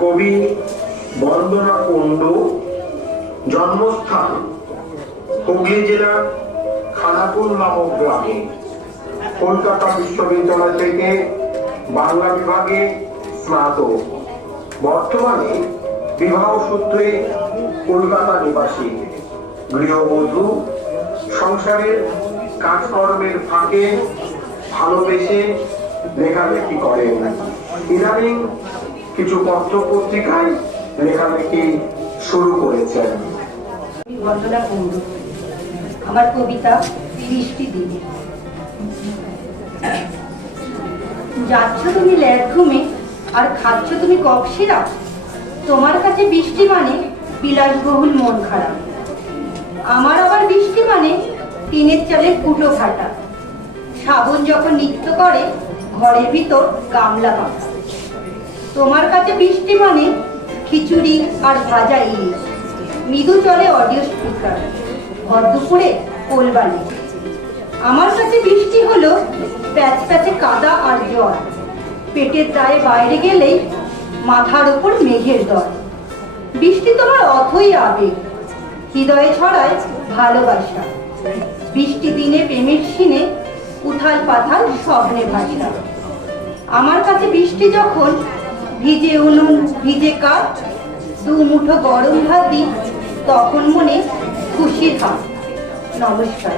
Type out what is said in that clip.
কবি বন্দনা কুণ্ডু, জন্মস্থান হুগলি জেলার খানাকুল নামক গ্রামে। কলকাতা বিশ্ববিদ্যালয় থেকে বাংলা বিভাগে স্নাতক। বর্তমানে বিবাহ সূত্রে কলকাতা নিবাসী। গৃহবধূ, সংসারের কাজকর্মের ফাঁকে ভালোবেসে লেখালেখি করেন। ইদানিং কিছু পত্র পত্রিকায় লেখালেখি শুরু করেছেন। বন্দনা কুণ্ডু। আমার কবিতা বৃষ্টি দিনে। যাচ্ছ তুমি ল্যাটরুমে আর খাচ্ছ তুমি কফ সিরাপ। তোমার কাছে বৃষ্টি মানে বিলাসবহুল মন খারাপ। আমার আবার বৃষ্টি মানে টিনের চালের কুটো ফাটা। শ্রাবণ যখন নৃত্য করে ঘরের ভিতর গামলা বাঁধা। তোমার কাছে বৃষ্টি মানে খিচুড়ি আর ভাজা ইলিশ। মৃদু চলে অডিও স্পিকার, ভর দুপুরে কোলবালি। আমার কাছে বৃষ্টি হলো প্যাচ প্যাচে কাদা আর জল। পেটের দায়ে বাইরে গেলেই মাথার ওপর মেঘের দল। বৃষ্টি তোমার অথই আবেগ, হৃদয়ে ছড়ায় ভালোবাসা। বৃষ্টি দিনে প্রেমের সিনে উথাল পাথাল স্বপ্নে ভাষা। আমার কাছে বৃষ্টি যখন ভিজে উনুন ভিজে কাঠ, দু মুঠো গরম ভাত দিই, তখন মনে খুশির হাত। নমস্কার।